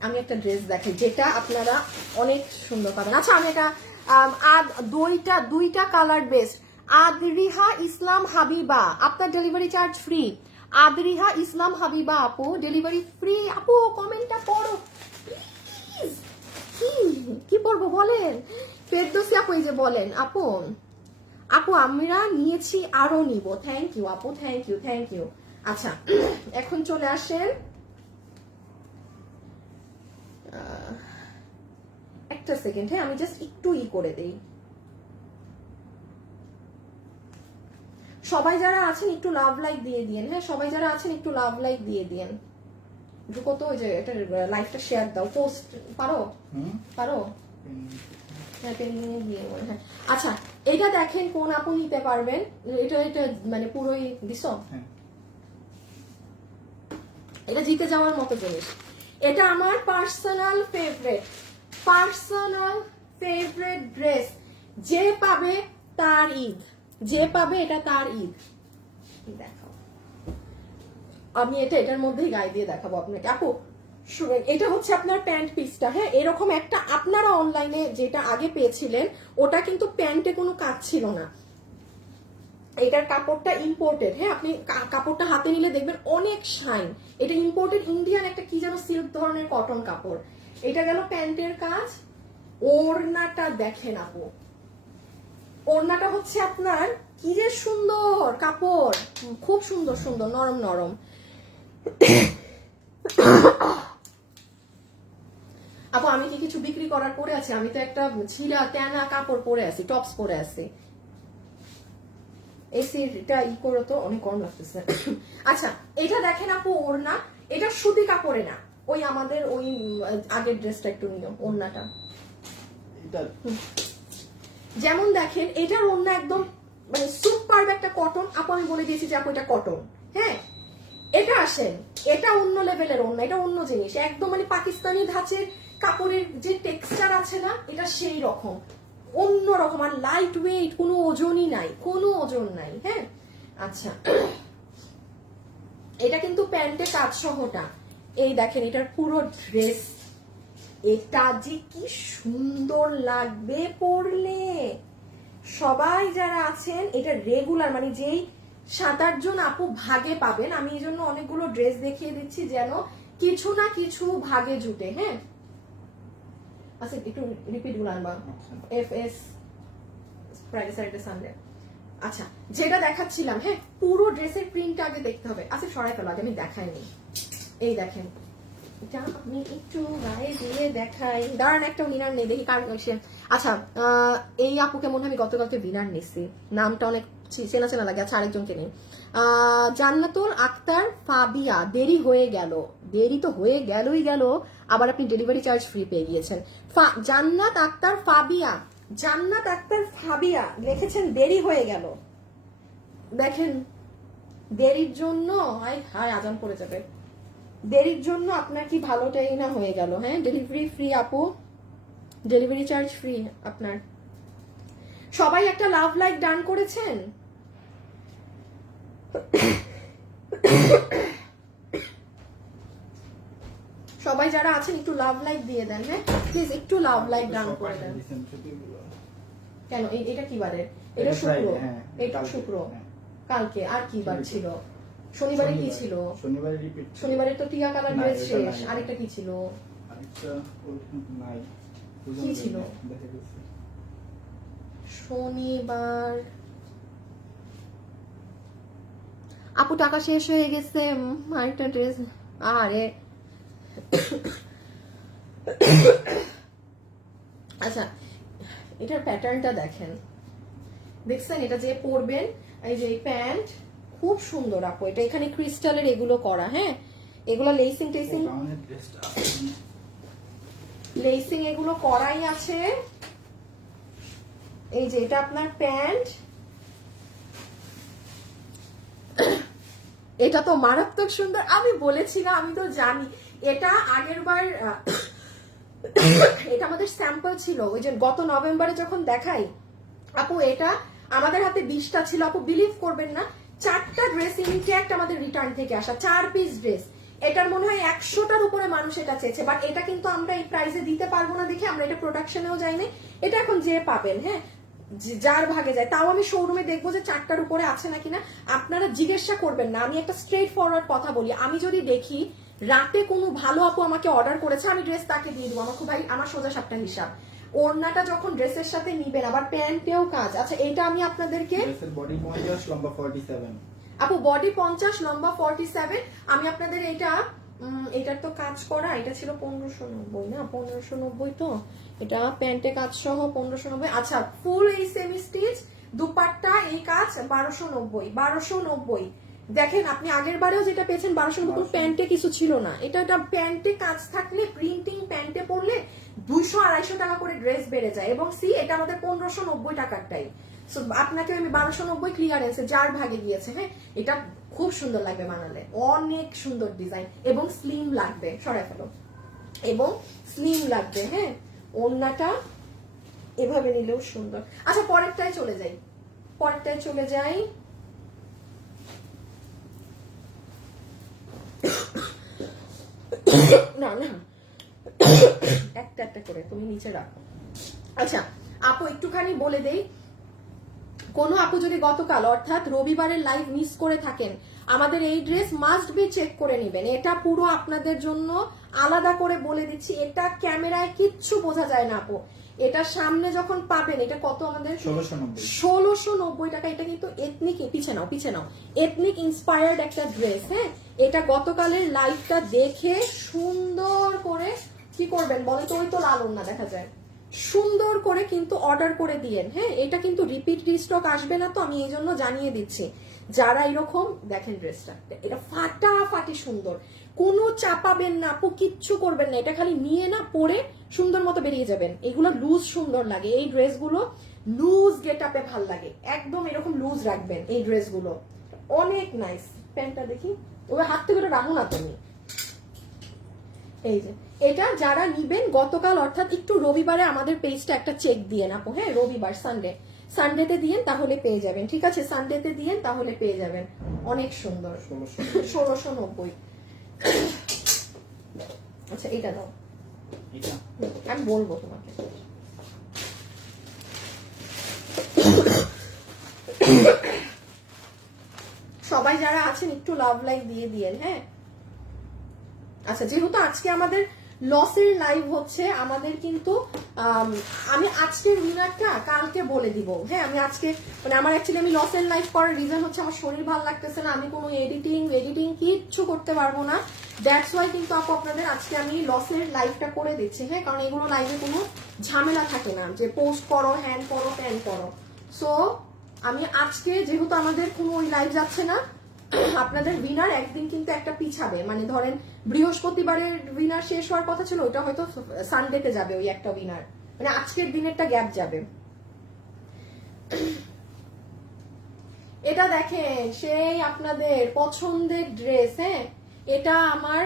আমি একটা ড্রেস দেখি যেটা আপনারা অনেক সুন্দর পাবেন। আচ্ছা আমি এটা দুইটা কালার বেস্ট, আদরিহা ইসলাম হাবিবা, আপনার ডেলিভারি চার্জ ফ্রি। আদরিহা ইসলাম হাবিবা আপু ডেলিভারি ফ্রি। আপু কমেন্টটা পড়ো প্লিজ, কি পড়বো বলেন? ফেরদৌসী আপু এই যে বলেন আপু আমরা নিয়েছি আরো নিব। থ্যাংক ইউ আপু, থ্যাংক ইউ। আচ্ছা এখন চলে আসেন একটা সেকেন্ড, হ্যাঁ আমি জাস্ট একটু করে দেই। সবাই যারা আছেন একটু লাভ লাইক দিয়ে দিয়েন, হ্যাঁ সবাই যারা আছেন একটু লাভ লাইক দিয়ে দিয়েন। ঢুকো তো, ওই যে এটা লাইভটা শেয়ার দাও, পোস্ট পারো পারো, হ্যাঁ পেন্ডিং এ দিয়ে বলে, হ্যাঁ। আচ্ছা এটা দেখেন কোন আপু নিতে পারবেন, এটা এটা মানে পুরোই দিছো, এটা জিতে যাওয়ার মতো জিনিস। এটা আমার পার্সোনাল ফেভারিট ড্রেস। যে পাবে তার ঈদ, যে পাবে এটা তার ঈদ। দেখাও, আমি এটার মধ্যেই গায়ে দিয়ে দেখাবো আপনাকে। আপু শুনেন, এটা হচ্ছে আপনার প্যান্ট পিসটা, হ্যাঁ এরকম একটা আপনারা অনলাইনে যেটা আগে পেয়েছিলেন ওটা কিন্তু প্যান্টে কোনো কাজ ছিল না, এটার কাপড়টা ইম্পোর্টেড, হ্যাঁ আপনি কাপড়টা হাতে নিলে দেখবেন অনেক শাইন। এটা ইম্পোর্টেড ইন্ডিয়ান একটা কি যেন সিল্ক ধরনের কটন কাপড়। এটা গেল প্যান্টের কাজ। ওড়নাটা দেখেন আপু, ওড়নাটা হচ্ছে আপনার কি যে সুন্দর কাপড়, খুব সুন্দর সুন্দর নরম নরম। আপু আমি কি কিছু বিক্রি করার পরে আছি? আমি তো একটা ছিলা কেনা কাপড় পরে আছি, টপস পরে আছি। এসিটা করে তো অনেক গরম লাগতেছে। আচ্ছা এটা দেখেন আপু ওড়না, এটা সুতি কাপড়ে না, ওই আমাদের ওই আগের ড্রেসটা একটু নিও ওড়নাটা। যেমন দেখেন এটার ওড়না একদম মানে সুপার একটা কটন। আপু আমি বলে দিয়েছি যে আপু এটা কটন, হ্যাঁ। এটা আসেন, এটা অন্য লেভেলের ওড়না, এটা অন্য জিনিস একদম, মানে পাকিস্তানি ধাঁচের কাপড়ের যে টেক্সচার আছে না, এটা সেই রকম অন্য রকম, আর লাইট ওয়েট, কোনো ওজনই নাই, কোনো ওজন নাই, হ্যাঁ। আচ্ছা এটা কিন্তু প্যান্টে কাজ সহটা। এই দেখেন এটার পুরো ড্রেস, এটা যে কি সুন্দর লাগবে পরলে। সবাই যারা আছেন এটা রেগুলার, মানে যেই 7-8 জন আপু ভাগে পাবেন, আমি এই জন্য অনেকগুলো ড্রেস দেখিয়ে দিচ্ছি যেন কিছু না কিছু ভাগে জুটে, হ্যাঁ। আচ্ছা একটু রিপিট গুলো আনবা, FS ফ্রাইডে স্যাটারডে সানডে। আচ্ছা যেটা দেখাচ্ছিলাম, হ্যাঁ পুরো ড্রেসের প্রিন্ট আগে দেখতে হবে। আচ্ছা সরাই ফেলো, আগে আমি দেখাইনি। এই দেখেন এটা আমি একটু গায়ে দিয়ে দেখাই, দাঁড়ান একটা উইনার নেই দেখি কার সে। আচ্ছা এই আপুকে মনে হয় আমি গতকালকে উইনার নিচ্ছি, নামটা অনেক চেনা চেনা লাগে। আচ্ছা আরেকজনকে নেই, জান্নাতুল আক্তার ফাবিয়া। দেরি হয়ে গেল, দেরি তো হয়ে গেলই গেল, আবার আপনি ডেলিভারি চার্জ ফ্রি পেয়ে গিয়েছেন। জান্নাত আক্তার ফাবিয়া, জান্নাত আক্তার ফাবিয়া লিখেছেন দেরি হয়ে গেল। দেখেন দেরির জন্য হায় হায় আজান পড়ে যাবে, দেরির জন্য আপনার কি ভালোটাই না হয়ে গেল, হ্যাঁ। ডেলিভারি ফ্রি আপু, ডেলিভারি চার্জ ফ্রি আপনার। সবাই একটা লাভ লাইক ডান করেছেন। সবাই যারা আছেন একটু লাভ লাইক দিয়ে দেন, হ্যাঁ প্লিজ একটু লাভ লাইক ডান করে দেন। কেন এটা কি বারে? এটা শুক্র, এটা শুক্র, কালকে আর কি বার ছিল? শনিবারে কি ছিল? শনিবারে রিপিট, শনিবারে তো টিয়া কালার ড্রেস শেষ, আরেকটা কি ছিল? আরেকটা নাই, কি ছিল? শনিবার আপু টাকা শেষ হয়ে গেছে, আরেকটা ড্রেস। আরে আচ্ছা এটার প্যাটার্নটা দেখেন, দেখছেন? এটা যে পরবেন, এই যে প্যান্ট খুব সুন্দর আপু, এটা এখানে ক্রিস্টালের এগুলো করা, হ্যাঁ এগুলো লেসিং টেসিং, লেসিং এগুলো করাই আছে। এই যে এটা আপনার প্যান্ট, এটা তো মারাত্মক সুন্দর। আমি বলেছিলাম, আমি তো জানি এটা আগের বার এটা আমাদের স্যাম্পল ছিল, ওই যে গত নভেম্বরে যখন দেখাই আপু, এটা আমাদের হাতে 20টা ছিল আপু, বিলিভ করবেন না 4টা ড্রেস ইনট্যাক্ট আমাদের রিটার্ন থেকে আসা, 4 পিস ড্রেস। এটার মনে হয় 100টার উপরে মানুষ এটা চেয়েছে, বাট এটা কিন্তু আমরা এই প্রাইসে দিতে পারবো না দেখে আমরা এটা প্রোডাকশনেও যাইনি। এটা এখন যে পাবেন, হ্যাঁ যার ভাগে যায়, তাও আমি শোরুমে দেখবো যে 4টার উপরে আছে নাকি না। আপনারা জিজ্ঞাসা করবেন না, আমি একটা স্ট্রেট ফরওয়ার্ড কথা বলি, আমি যদি দেখি রাতে কোনো ভালো আপু আমাকে অর্ডার করেছে, আমি ড্রেস তাকে দিয়ে দেবো, আমার খুব ভাই, আমার সোজা সাপটা হিসাব। ওড়নাটা যখন ড্রেসের সাথে নিবেন, আবার প্যান্টেও কাজ। আচ্ছা এটা আমি আপনাদেরকে, বডি 50, লম্বা 47 আপু বডি 50, লম্বা 47, আমি আপনাদের এটা এটার তো কাজ করা, এটা ছিল 1590 না, 1590 তো, এটা প্যান্টে কাজ সহ 1590। আচ্ছা, ফুল এই সেমি স্টিচ দুপাট্টা এই কাজ 1290। দেখেন আপনি আগের বারেও যেটা পেয়েছেন 1290, কোনো প্যান্টে কিছু ছিল না। এটা প্যান্টে কাজ থাকলে, প্রিন্টিং প্যান্টে পরলে 200-250 টাকা করে ড্রেস বেড়ে যায়। এবং সি এটা আমাদের 1590 টাকারটাই। সো আপনাকে আমি 1290 ক্লিয়ারেন্সে যার ভাগে গিয়েছে। হ্যাঁ, এটা খুব সুন্দর লাগবে বানালে, অনেক সুন্দর ডিজাইন এবং স্লিম লাগবে, সরাই ফেলো, এবং স্লিম লাগবে। হ্যাঁ, ওড়নাটা এভাবে নিলেও সুন্দর। আচ্ছা, পরেরটায় চলে যাই। না না, একটা একটা করে তুমি নিচে রাখো। আচ্ছা আপু, একটুখানি বলে দেই, কোনো আপু যদি গতকাল অর্থাৎ রবিবারের লাইভ মিস করে থাকেন, আমাদের এই ড্রেস মাস্ট বি চেক করে নেবেন। এটা পুরো আপনাদের জন্য আলাদা করে বলে দিচ্ছি, এটা ক্যামেরায় কিচ্ছু বোঝা যায় না আপু। এটা সামনে যখন পাবেন, এটা কত আমাদের 1690 টাকা। এটা কিন্তু এথনিক, পিছে নাও, এথনিক ইন্সপায়ার্ড একটা ড্রেস। হ্যাঁ, এটা গতকালের লাইভটা দেখে সুন্দর করে কি করবেন বলেন তো, ওই তো লাল ওড়না দেখা যায়, সুন্দর করে কিন্তু অর্ডার করে দিয়েন। হ্যাঁ, এটা কিন্তু রিপিট রিস্টক আসবে না, তো আমি এই জন্য জানিয়ে দিচ্ছি। যারা এরকম দেখেন ড্রেসটা, এটা ফাটাফাটি সুন্দর, কোনো চাপাবেন না আপু, কিচ্ছু করবেন না, এটা খালি নিয়ে না পরে সুন্দর মতো বেরিয়ে যাবেন। এগুলো লুজ সুন্দর লাগে, এই ড্রেসগুলো লুজ গেট আপে ভাল লাগে, একদম এরকম লুজ রাখবেন এই ড্রেসগুলো, অনেক নাইস। প্যান্টটা দেখি, ওই হাত থেকে রাখো না তুমি। এই যে এটা যারা নিবেন গতকাল অর্থাৎ একটু রবিবারে আমাদের পেজটা একটা চেক দিয়ে আপু। হ্যাঁ, রবিবার সানডেতে দিয়েন তাহলে পেয়ে যাবেন, ঠিক আছে, সানডেতে দিয়েন তাহলে পেয়ে যাবেন। অনেক সুন্দর, 1690। আচ্ছা, এটা দাও, আমি বলবো তোমাকে। সবাই যারা আছেন একটু লাভ লাইক দিয়ে দিয়েন। হ্যাঁ, আচ্ছা, যেহেতু আজকে আমাদের লসের লাইভ হচ্ছে, আমাদের কিন্তু আমি আজকের উইনারটা কালকে বলে দিব। হ্যাঁ, আমি আজকে মানে আমার অ্যাকচুয়ালি আমি লসের লাইভ করার রিজন হচ্ছে আমার শরীর ভালো লাগতেছে না, আমি কোনো এডিটিং কিচ্ছু করতে পারবো না। দ্যাটস ওয়াই কিন্তু আপু আপনাদের আজকে আমি লসের লাইভটা করে দিচ্ছি। হ্যাঁ, কারণ এগুলো লাইভে কোনো ঝামেলা থাকে না যে পোস্ট করো, হ্যান্ড করো, প্যান করো। সো আমি আজকে যেহেতু আমাদের কোনো ওই লাইভ যাচ্ছে না, আপনাদের উইনার একদিন কিন্তু একটা পিছাবে, মানে ধরেন বৃহস্পতিবারের উইনার শেষ হওয়ার কথা ছিল, ওটা হয়তো সানডেতে যাবে ওই একটা উইনার, মানে আজকের দিনেরটা গ্যাপ যাবে। এটা দেখেন সেই আপনাদের পছন্দের ড্রেস। হ্যাঁ, এটা আমার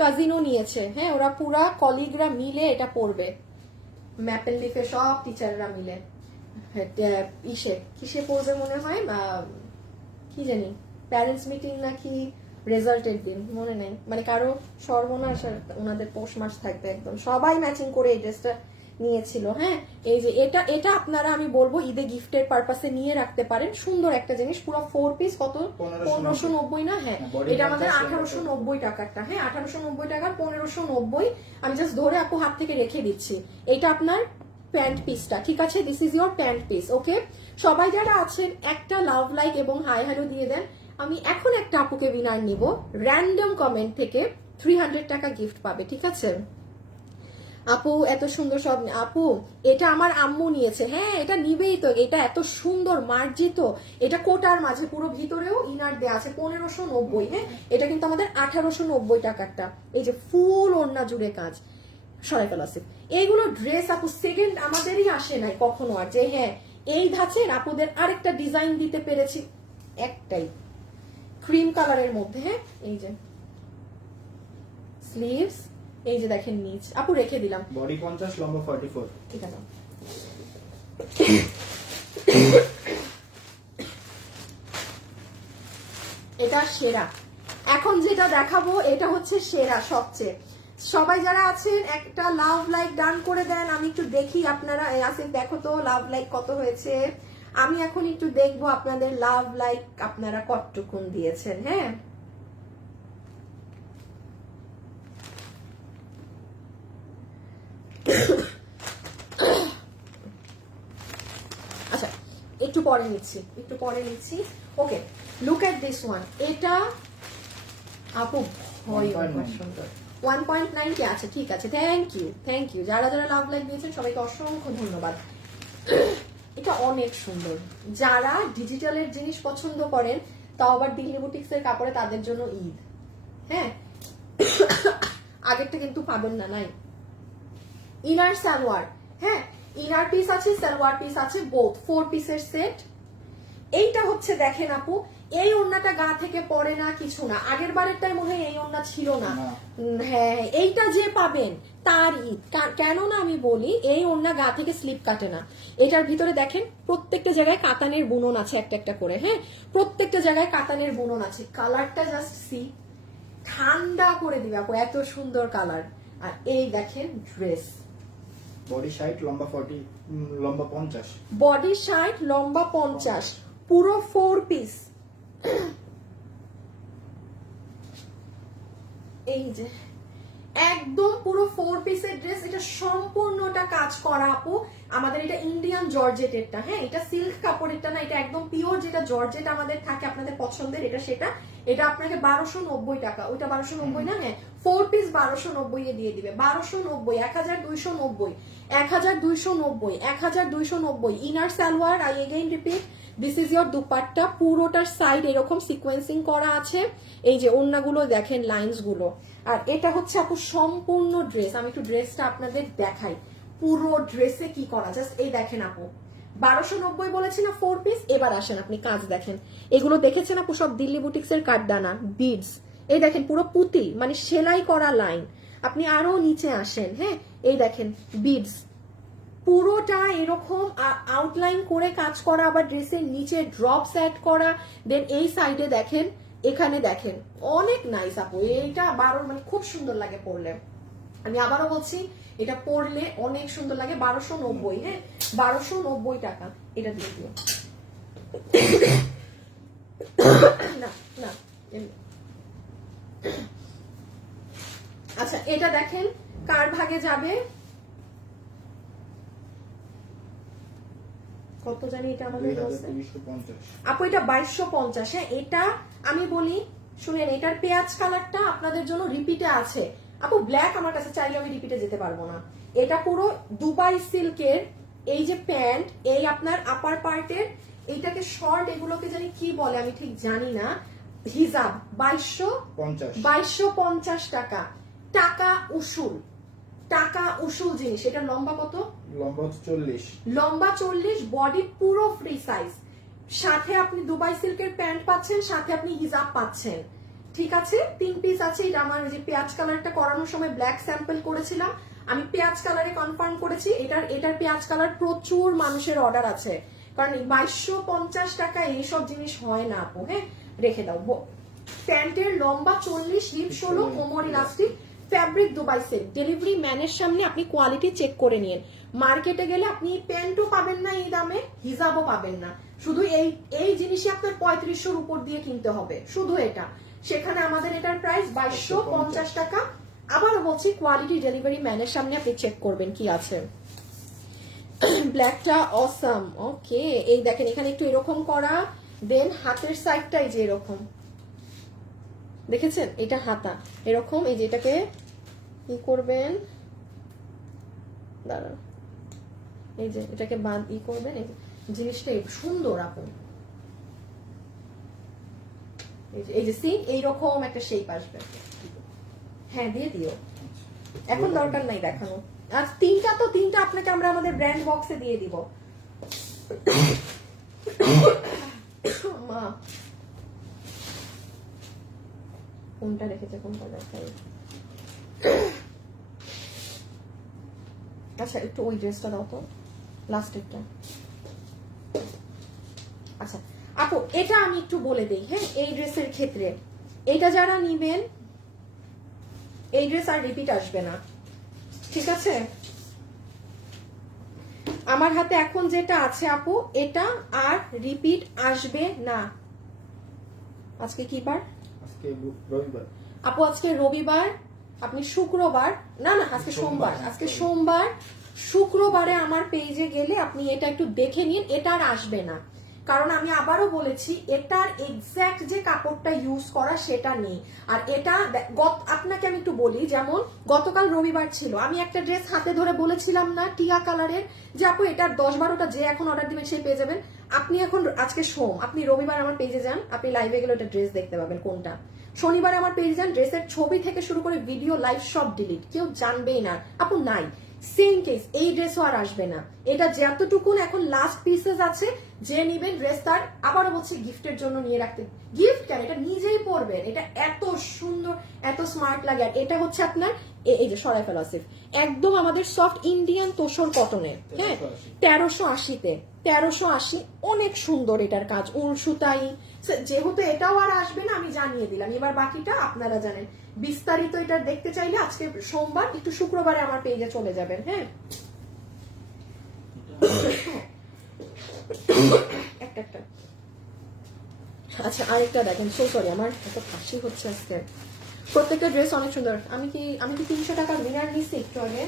কাজিনও নিয়েছে। হ্যাঁ, ওরা পুরা কলিগরা মিলে এটা পরবে, ম্যাপেল লিফে সব টিচাররা মিলে। কিসে পড়বে মনে হয়, কি জানি প্যারেন্টস মিটিং নাকি রেজাল্টের দিন মনে নেই, মানে কারো সর্বনাশ, ওনাদের পৌষ মাস থাকবে একদম, সবাই ম্যাচিং করে এই ড্রেসটা নিয়েছিল। হ্যাঁ, এই যে এটা আপনারা আমি বলবো ঈদে গিফটের পারপাসে নিয়ে রাখতে পারেন, সুন্দর একটা জিনিস, পুরো 4 পিস, কত 1590 না? হ্যাঁ, এটা আমাদের 1890 টাকারটা। হ্যাঁ, 1890 টাকার 1590, আমি জাস্ট ধরে আপু হাত থেকে রেখে দিচ্ছি। এটা আপনার প্যান্ট পিসটা, ঠিক আছে, this is your pant piece. Okay, সবাই যারা আছেন একটা লাভ লাইক এবং হাই হ্যালো দিয়ে দেন। আমি এখন একটা আপুকে উইনার নিব, র্যান্ডম কমেন্ট থেকে 300 টাকা গিফট পাবে, ঠিক আছে আপু? এত সুন্দর সব আপু, এটা আমার আম্মু নিয়েছে। হ্যাঁ, এটা নিবেই তো, এটা এত সুন্দর মার্জিত, এটা কোটার মাঝে পুরো ভিতরেও ইনার দেয়া আছে, 1590। হ্যাঁ, এটা কিন্তু আমাদের 1890 টাকারটা। এই যে ফুল ওড়না জুড়ে কাজ, সরাই ফেলা আছে। এইগুলো ড্রেস আপু সেকেন্ড আমাদেরই আসে নাই কখনো, আর যে হ্যাঁ এই ধাঁচের আপুদের আরেকটা ডিজাইন দিতে পেরেছি, একটাই ক্রিম কালারের মধ্যে। হ্যাঁ, এই যে স্লিভস, এই যে দেখেন নিচ, আপু রেখে দিলাম, বডি 50, লম্বা 44। ঠিক আছে, এটা সেরা। এখন যেটা দেখাবো এটা হচ্ছে সেরা সবচেয়ে। সবাই যারা আছেন একটা লাভ লাইক ডান করে দেন, আমি একটু দেখি আপনারা। আসিফ দেখো তো লাভ লাইক কত হয়েছে, আমি এখন একটু দেখবো আপনাদের লাভ লাইক আপনারা কতটুকুন দিয়েছেন। হ্যাঁ, আচ্ছা একটু পরে নিচ্ছি। ওকে, লুক এট দিস ওয়ান। এটা আপু ভয়ঙ্কর সুন্দর। 1.9 কি আছে? ঠিক আছে, থ্যাংক ইউ যারা যারা লাভ লাইক দিয়েছেন সবাইকে অসংখ্য ধন্যবাদ। এটা অনেক সুন্দর। যারা ডিজিটালের জিনিস পছন্দ করেন, তাও আবার দিল্লি বুটিক্সের কাপড়ে, তাদের জন্য ঈদ। হ্যাঁ, আগেরটা কিন্তু পাবেন না, নাই। ইনার সালোয়ার, হ্যাঁ ইনার পিস আছে, সালোয়ার পিস আছে, বোথ 4 পিসের সেট। এইটা হচ্ছে দেখেন আপু, এই ওড়নাটা গা থেকে পড়ে না, কিছু না। আগের বারেরটার মনে হয় এই ওড়না ছিল না। হ্যাঁ, এইটা যে পাবেন তার ঈদ। কেন না আমি বলি, এই ওড়না গা থেকে স্লিপ কাটে না। এটার ভিতরে দেখেন প্রত্যেকটা জায়গায় কাতানের বুনন আছে, একটা একটা করে। হ্যাঁ, প্রত্যেকটা জায়গায় কাতানের বুনন আছে। কালারটা জাস্ট সি, ঠান্ডা করে দিবে আপু, এত সুন্দর কালার। আর এই দেখেন ড্রেস, বডি 60, লম্বা 40, লম্বা 50। বডি 60, লম্বা 50, পুরো 4 পিস। এই যে একদম পুরো 4 পিসের ড্রেস। এটা সম্পূর্ণটা কাজ করা আপু। আমাদের এটা ইন্ডিয়ান জর্জেটেরটা, হ্যাঁ এটা সিল্ক কাপড়েরটা না, এটা একদম পিওর যেটা জর্জেট আমাদের থাকে আপনাদের পছন্দের, এটা সেটা। এটা আপনাকে 1290 টাকা, ওইটা 1290 না, হ্যাঁ 4 পিস 1290 এ দিয়ে দিবে। 1290, 1290, 1290, 1290। Inner salwar, I again repeat, this is your dupatta. পুরোটার সাইড এরকম সিকোয়েন্সিং করা আছে। এই যে ওড়নাগুলো দেখেন, লাইনস গুলো। আর এটা হচ্ছে আপু সম্পূর্ণ ড্রেস। আমি একটু ড্রেসটা আপনাদের দেখাই, পুরো ড্রেসে কি করা। জাস্ট এই দেখেন আপু, 1290 বলেছি না 4 পিস। এবার আসেন আপনি কাজ দেখেন, এগুলো দেখেছেন আপু সব দিল্লি বুটিক্স এর কাঠদানা বিডস। এই দেখেন পুরো পুঁতি, মানে সেলাই করা লাইন। আপনি আরো নিচে আসেন, হ্যাঁ এই দেখেন বিডস, পুরোটা এরকম আউটলাইন করে কাজ করা, আবার ড্রেসের নিচে ড্রপস অ্যাড করা। দেন এই সাইডে দেখেন, এখানে দেখেন, অনেক নাইস আপু। এইটা মানে খুব সুন্দর লাগে পরলে। আমি আবারও বলছি, এটা পরলে অনেক সুন্দর লাগে। 1290, হ্যাঁ 1290 টাকা। এটা দিয়ে দিও না না। আচ্ছা, এটা দেখেন কার ভাগে যাবে, কত জানি এটা আমাদের আপু, এটা 2250। হ্যাঁ, এটা আমি বলি শুনেন, এটার পেঁয়াজ কালারটা আপনাদের জন্য রিপিটে আছে আপু। ব্ল্যাক আমার কাছে চাইলে আমি রিপিটে যেতে পারবো না। এটা পুরো দুবাই সিল্কের। এই যে প্যান্ট, এই আপনার আপার পার্টের, এইটাকে শর্ট, এগুলোকে জানি কি বলে আমি ঠিক জানি না, হিজাব 2250 টাকা। টাকা উসুল, টাকা উসুল জিনিস। এটা লম্বা কত? লম্বা 40, লম্বা 40, বডি পুরো ফ্রি সাইজ। সাথে আপনি দুবাই সিল্কের প্যান্ট পাচ্ছেন, সাথে আপনি হিজাব পাচ্ছেন। ঠিক আছে, 3 পিস আছে। এটা আমার যে পেঁয়াজ কালারটা করানোর সময় ব্ল্যাক স্যাম্পল করেছিলাম, আমি পেঁয়াজ কালারে কনফার্ম করেছি। এটার পেঁয়াজ কালার প্রচুর মানুষের অর্ডার আছে, কারণ 2250 টাকা এইসব জিনিস হয় না আপু। হ্যাঁ, রেখে দাও। প্যান্টের লম্বা 40, হিপ 16, কোমর elastic, fabric Dubai silk. Delivery ম্যানের সামনে আপনি কোয়ালিটি চেক করে নিন। মার্কেটে গেলে আপনি প্যান্টও পাবেন না এই দামে, হিজাবও পাবেন না। শুধু এই জিনিসই আপনার 3500-র উপর দিয়ে কিনতে হবে, শুধু এটা। সেখানে আমাদের এটার প্রাইস 2250 টাকা। আবারও বলছি, কোয়ালিটি ডেলিভারি ম্যানের সামনে আপনি চেক করবেন কি আছে। ব্ল্যাকটা অসাম। ওকে, এই দেখেন এখানে একটু এরকম করা। দেন হাতের সাইডটাই যে এরকম, দেখেছেন? এটা হাতা এরকম। এই যে এটাকে কি করবেন, দাঁড়ান, এই যে এটাকে করবেন। এই জিনিসটা সুন্দর আপু। এই যে সি, এইরকম একটা শেপ আসবে। হ্যাঁ, দিয়ে দিও, এখন দরকার নাই দেখানো। আর তিনটা আপনাকে আমরা আমাদের ব্র্যান্ড বক্সে দিয়ে দিব। মা কোনটা রেখেছে, কোনটা দেখাই। আচ্ছা, একটু ওই ড্রেসটা দাও তো, লাস্টেরটা। আচ্ছা আপু, এটা আমি একটু বলে দেই। হ্যাঁ, এই ড্রেসের ক্ষেত্রে এটা যারা নিবেন, এই ড্রেস আর রিপিট আসবে না, ঠিক আছে? আমার হাতে এখন যেটা আছে আপু, এটা আর রিপিট আসবে না। আজকে কি বার? আজকে রবিবার আপু, আজকে রবিবার। আপনি শুক্রবার, না না আজকে সোমবার, আজকে সোমবার, শুক্রবারে আমার পেজে গেলে আপনি এটা একটু দেখে নিন। এটা আর আসবে না, কারণ আমি আবারও বলেছি এটার এক্স্যাক্ট যে কাপড়টা ইউজ করা সেটা নেই। আর এটা আপনাকে আমি একটু বলি, যেমন গতকাল রবিবার ছিল, আমি একটা ড্রেস হাতে ধরে বলেছিলাম না টিয়া কালারের, যে আপু এটার 10-12টা যে এখন অর্ডার দিবেন সেই পেয়ে যাবেন। আপনি এখন আজকে সোম, আপনি রবিবার আমার পেজে যান, আপনি লাইভে গেলে ওটা ড্রেস দেখতে পাবেন কোনটা। শনিবার আমার পেজে যান, ড্রেসের ছবি থেকে শুরু করে ভিডিও লাইভ সব ডিলিট, কেউ জানবেই না আপু নাই। সেম কেস, এই ড্রেসও আর আসবে না। এটা যতটুকুন এখন লাস্ট পিসেস আছে, যে নিবেন ড্রেস তার আবারও বলছি গিফটের জন্য নিয়ে রাখতে। গিফট কেন, এটা নিজেই পরবেন, এটা এত সুন্দর এত স্মার্ট লাগে। আর এটা হচ্ছে আপনার এই যে সরাই ফেলা আসিফ, একদম আমাদের সফট ইন্ডিয়ান তোসর কটনের, হ্যাঁ 1380-তে, 1380, অনেক সুন্দর এটার কাজ, উল সুতাই। যেহেতু এটাও আর আসবে না আমি জানিয়ে দিলাম, এবার বাকিটা আপনারা জানেন। বিস্তারিত এটা দেখতে চাইলে আজকে সোমবার, একটু শুক্রবারে আমার পেজে চলে যাবেন। হ্যাঁ একটা আচ্ছা, আরেকটা দেখেন, সো সরি আমার এত হাসি হচ্ছে আজকে। প্রত্যেকটা ড্রেস অনেক সুন্দর। আমি কি 300 টাকা উইনার নিছি একটু আগে?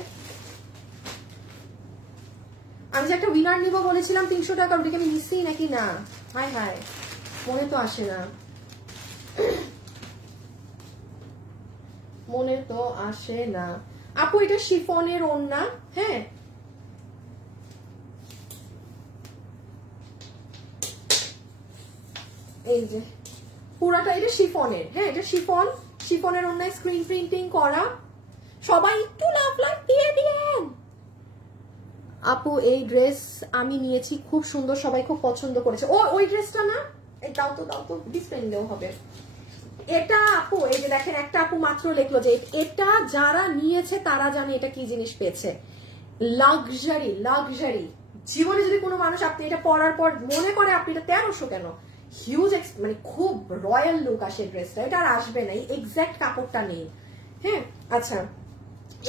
আমি যে একটা উইনার নিব বলেছিলাম 300 টাকা, ওটাকে আমি নিছি নাকি না? হায় হায়, মনে তো আসে না, মনে তো আসে না। আপু এটা শিফনের ওড়না, হ্যাঁ এই যে পুরাটা এটা শিফনের, হ্যাঁ এটা শিফনের ওড়নায় স্ক্রিন প্রিন্টিং করা। সবাই একটু লাভ দিয়ে দিয়েন। আপু এই ড্রেস আমি নিয়েছি, খুব সুন্দর, সবাই খুব পছন্দ করেছে। ওই ড্রেসটা না, এই দাও তো ডিসপ্লে নিলেও হবে। এটা আপু এই যে দেখেন, একটা আপু মাত্র লিখলো যে এটা যারা নিয়েছে তারা জানে এটা কি জিনিস পেয়েছে। লাক্সারি জীবনে যদি কোনো মানুষ আপনি এটা পরার পর মনে করে আপনি এটা 1300 কেন, হিউজ মানে খুব রয়্যাল লুক আসে ড্রেসটা, এটা আর আসবে না, এই এক্স্যাক্ট কাপড়টা নেই। হ্যাঁ আচ্ছা,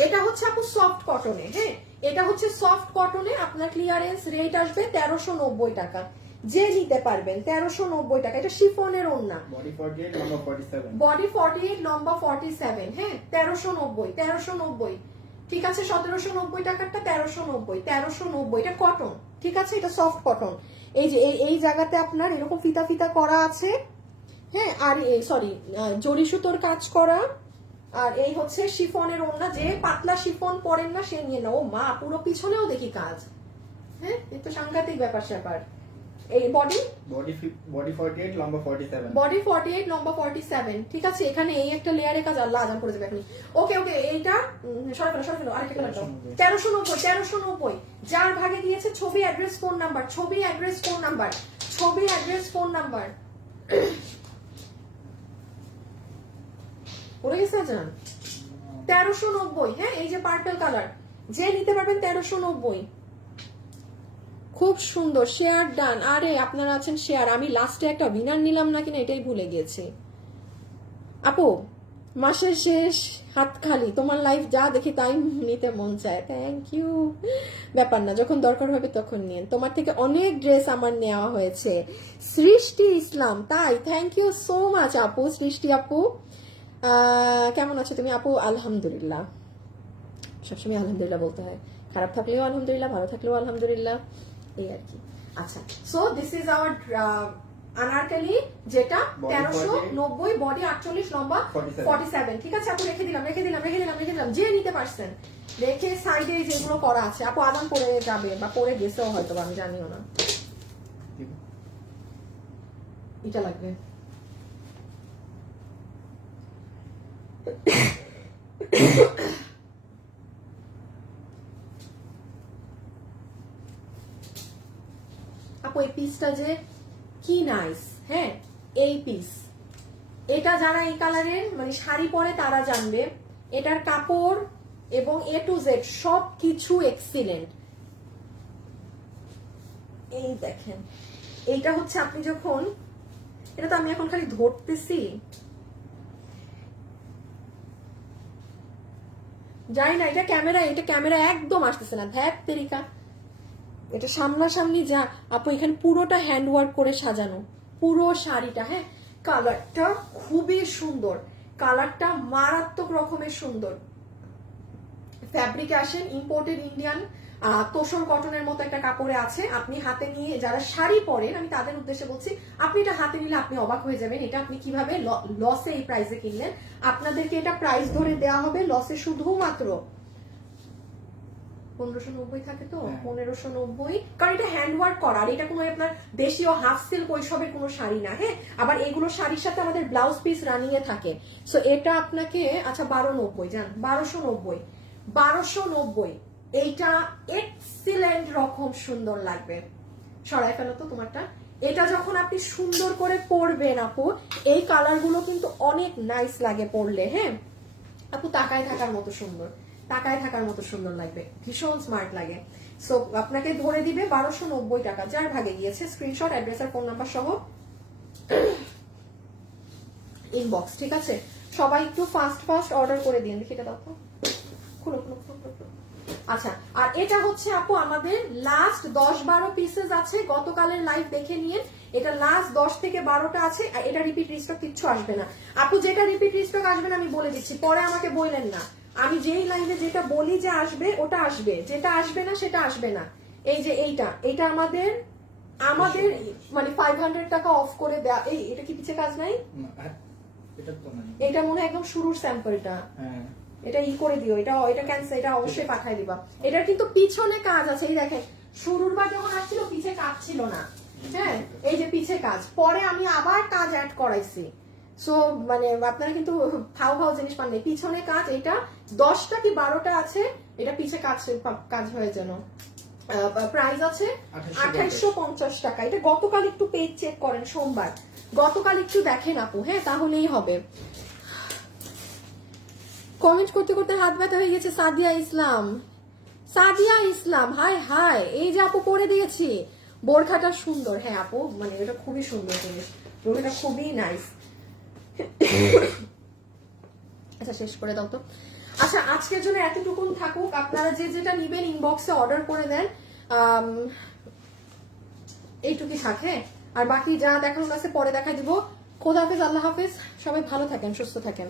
এটা হচ্ছে আপু সফট কটনে, হ্যাঁ এটা হচ্ছে সফট কটনে, আপনার ক্লিয়ারেন্স রেট আসবে 1390 টাকা, যে নিতে পারবেন 1390 টাকা। এটা শিফনের ওড়না, বডি 48 লম্বা 47, বডি 48 লম্বা 47, হ্যাঁ 1390, ঠিক আছে 1790 টাকারটা 1390, এটা কটন, ঠিক আছে এটা সফট কটন। এই যে এই জায়গাতে আপনার এরকম ফিতা ফিতা করা আছে, হ্যাঁ আর এই সরি জরি সুতোর কাজ করা। আর এই হচ্ছে শিফনের ওড়না, যে পাতলা শিফন পরেন না সে নিয়ে না। ও মা, পুরো পিছনেও দেখি কাজ, হ্যাঁ একটু সাংঘাতিক ব্যাপার স্যাপার। এই বডি 48 লম্বা 47, বডি 48 লম্বা 47, ঠিক আছে। এখানে এই একটা লেয়ারের কাজ, আল্লাহ আজান করে যাবে এখন। ওকে এইটা সরফেলো আরেকটা কালার দাও। 1390, যার ভাগে দিয়েছে ছবি অ্যাড্রেস ফোন নাম্বার পড়ে গেছে জান। 1390, হ্যাঁ এই যে পার্পল কালার, যে নিতে পারবেন 1390, খুব সুন্দর। শেয়ার ডান, আরে আপনারা আছেন শেয়ার। আমি লাস্টে একটা উইনার নিলাম না কিনা এটাই ভুলে গেছি। আপু মাসের শেষ হাত খালি, তোমার লাইফ যা দেখি তাই নিতে মন চায়। থ্যাংক ইউ, ব্যাপার না, যখন দরকার হবে তখন নিন। তোমার থেকে অনেক ড্রেস আমার নেওয়া হয়েছে। সৃষ্টি ইসলাম, তাই থ্যাংক ইউ সো মাচ আপু। সৃষ্টি আপু কেমন আছো তুমি? আপু আলহামদুলিল্লাহ, সবসময় আলহামদুলিল্লাহ বলতে হয়, খারাপ থাকলেও আলহামদুলিল্লাহ, ভালো থাকলেও আলহামদুলিল্লাহ, এই আর কি। আচ্ছা, so this is our Anarkali, যেটা 1390, বডি 48 লম্বা 47, ঠিক আছে আপু। রেখে দিলাম, যে নিতে পারছেন রেখে সাইডে যেগুলো করা আছে। আপু আদান পরে যাবে বা পরে গেছেও হয়তো, আমি জানিও না। এটা লাগবে আপু। এই পিসটা যে কি নাইস, হ্যাঁ এই পিস, এটা যারা এই কালারের মানে শাড়ি পরে তারা জানবে। এটার কাপড় এবং A to Z সব কিছু এক্সিলেন্ট। এই দেখেন, এইটা হচ্ছে আপনি যখন, এটা তো আমি এখন খালি ধরতেছি, জানি না এটা ক্যামেরা একদম আসতেছে না, ধ্যাপ তেরিকা। এটা সামনাসামনি যা আপু, এখানে পুরোটা হ্যান্ড ওয়ার্ক করে সাজানো, পুরো শাড়িটা, হ্যাঁ কালারটা খুবই সুন্দর, কালারটা মারাত্মক রকমের সুন্দর। ফ্যাব্রিকে আসেন, ইম্পোর্টেড ইন্ডিয়ান তোসর কটনের মতো একটা কাপড়ে আছে। আপনি হাতে নিয়ে যারা শাড়ি পরেন, আমি তাদের উদ্দেশ্যে বলছি, আপনি এটা হাতে নিলে আপনি অবাক হয়ে যাবেন। এটা আপনি কিভাবে লসে এই প্রাইসে কিনলেন। আপনাদেরকে এটা প্রাইস ধরে দেওয়া হবে লসে শুধুমাত্র 1590 থাকে তো, 1590, কারণ এটা হ্যান্ডওয়ার্ক করা, আর এটা কোনো আপনার দেশীয় হাফ সিল্ক ওইসবের কোনো শাড়ি না। হ্যাঁ, আবার এইগুলো শাড়ির সাথে আমাদের ব্লাউজ পিস রানিং এ থাকে। সো এটা আপনাকে আচ্ছা 1290 জান, 1290 এইটা এক্সিলেন্ট রকম সুন্দর লাগবে। সরাই ফেলো তো তোমারটা। এটা যখন আপনি সুন্দর করে পরবেন আপু, এই কালার গুলো কিন্তু অনেক নাইস লাগে পরলে। হ্যাঁ আপু, তাকায় থাকার মতো সুন্দর, তাকায় থাকার মতো সুন্দর লাগবে, ভীষণ স্মার্ট লাগে। সো আপনাকে ধরে দিবে 1290 টাকা। যার ভাগে গিয়েছে স্ক্রিনশট, অ্যাড্রেস আর ফোন নাম্বার সহ ইনবক্স। ঠিক আছে, সবাই একটু ফাস্ট অর্ডার করে দিন। দেখি এটা দাও তো, খুলো খুলো খুলো খুলো। আচ্ছা, আর এটা হচ্ছে আপু আমাদের লাস্ট 10-12 পিসেস আছে। গতকালের লাইভ দেখে নিয়ে এটা লাস্ট 10 থেকে 12টা আছে। আর এটা রিপিট রিস্টক কিচ্ছু আসবে না আপু। যেটা রিপিট রিস্টক আসবে না আমি বলে দিচ্ছি, পরে আমাকে বললেন না। আমি যেই লাইভে যেটা বলি যে আসবে ওটা আসবে, যেটা আসবে না সেটা আসবে না। এই যে এইটা আমাদের মানে 500 টাকা অফ করে দেয়া। এটা কি পিছে কাজ নাই? এটা মনে হয় একদম শুরুর স্যাম্পলটা। এটা করে দিও, এটা ক্যান্সেল, এটা অবশ্যই পাঠাই দিবা। এটার কিন্তু পিছনে কাজ আছে। এই দেখেন, শুরুর বার যখন আসছিল পিছে কাজ ছিল না। হ্যাঁ, এই যে পিছে কাজ, পরে আমি আবার কাজ অ্যাড করাইছি। সো মানে আপনারা কিন্তু ফাও জিনিস পাননি, পিছনে কাজ। এটা 10টা কি 12টা আছে, এটা পিছে কাজ হয়ে যেন। প্রাইস আছে 2850 টাকা। এটা গতকাল একটু পেজ চেক করেন, সোমবার গতকাল একটু দেখেন আপু। হ্যাঁ, তাহলেই হবে। কমেন্ট করতে করতে হাত ব্যথা হয়ে গেছে। সাদিয়া ইসলাম, হাই হাই। এই যে আপু পরে দিয়েছি, বোরখাটা সুন্দর। হ্যাঁ আপু, মানে এটা খুবই সুন্দর জিনিস, এটা খুবই নাইস। আচ্ছা শেষ করে দাও তো। আচ্ছা, আজকের জন্য এতটুকুন থাকুক। আপনারা যে যেটা নিবেন ইনবক্সে অর্ডার করে দেন। এইটুকুই থাকে, আর বাকি যা দেখানোর আছে পরে দেখা দিব। খোদা হাফেজ, আল্লাহ হাফেজ, সবাই ভালো থাকেন, সুস্থ থাকেন।